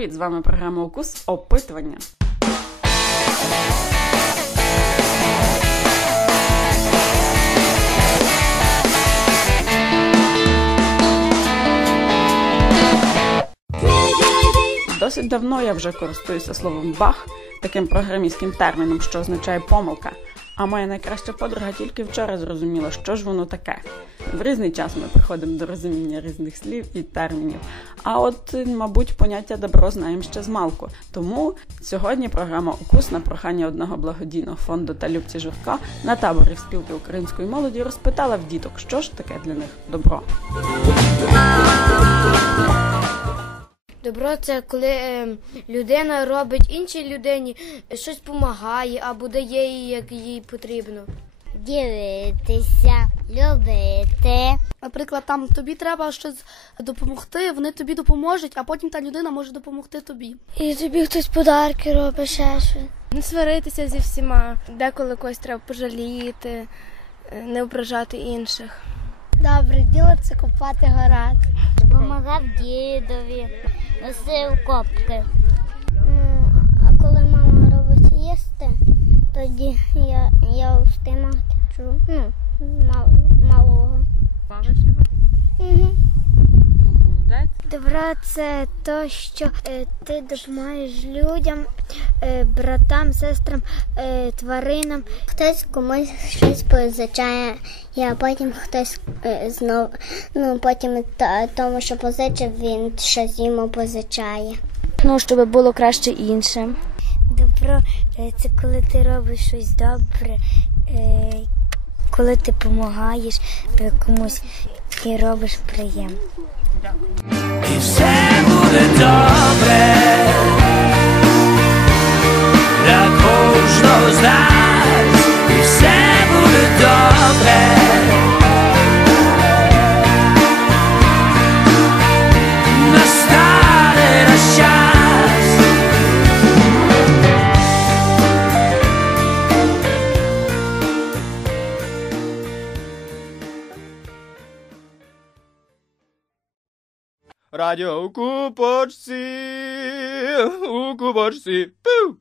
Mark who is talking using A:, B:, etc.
A: Привіт, з вами програма Укус опитування. Досить давно я вже користуюся словом бах, таким програмістським терміном, що означає помилка. А моя найкраща подруга тільки вчора зрозуміла, що ж воно таке. В різний час ми приходимо до розуміння різних слів і термінів. А от, мабуть, поняття добро знаємо ще з малку. Тому сьогодні програма Укус на прохання одного благодійного фонду та Любці Журка на таборі в спілки української молоді розпитала в діток, що ж таке для них добро.
B: Добро це коли е, людина робить іншій людині, щось допомагає або дає їй, як їй потрібно.
C: Дивитися, любити.
D: Наприклад, там тобі треба щось допомогти, вони тобі допоможуть, а потім та людина може допомогти тобі.
C: І тобі хтось подарки робить ще щось.
E: Не сваритися зі всіма. Деколи когось треба пожаліти, е, не ображати інших.
C: Добре діло це купати город. Допомагав дідові, носив копки. А коли мама робить їсти, тоді я, я устима ну, мал, малого.
A: Бавиш його?
C: Угу.
A: Молодець.
C: Добро це то, що е, ти допомагаєш людям, е, братам, сестрам, е, тваринам. Хтось комусь щось позичає, а потім хтось е, знов, ну потім та- тому, що позичив, він щось йому позичає.
E: Ну, щоб було краще іншим.
C: Добро е, це коли ти робиш щось добре, коли ти допомагаєш е, комусь і робиш приємно.
F: І все буде добре для кожного з нас,
G: Радіо у купочці, у купочці. Пу!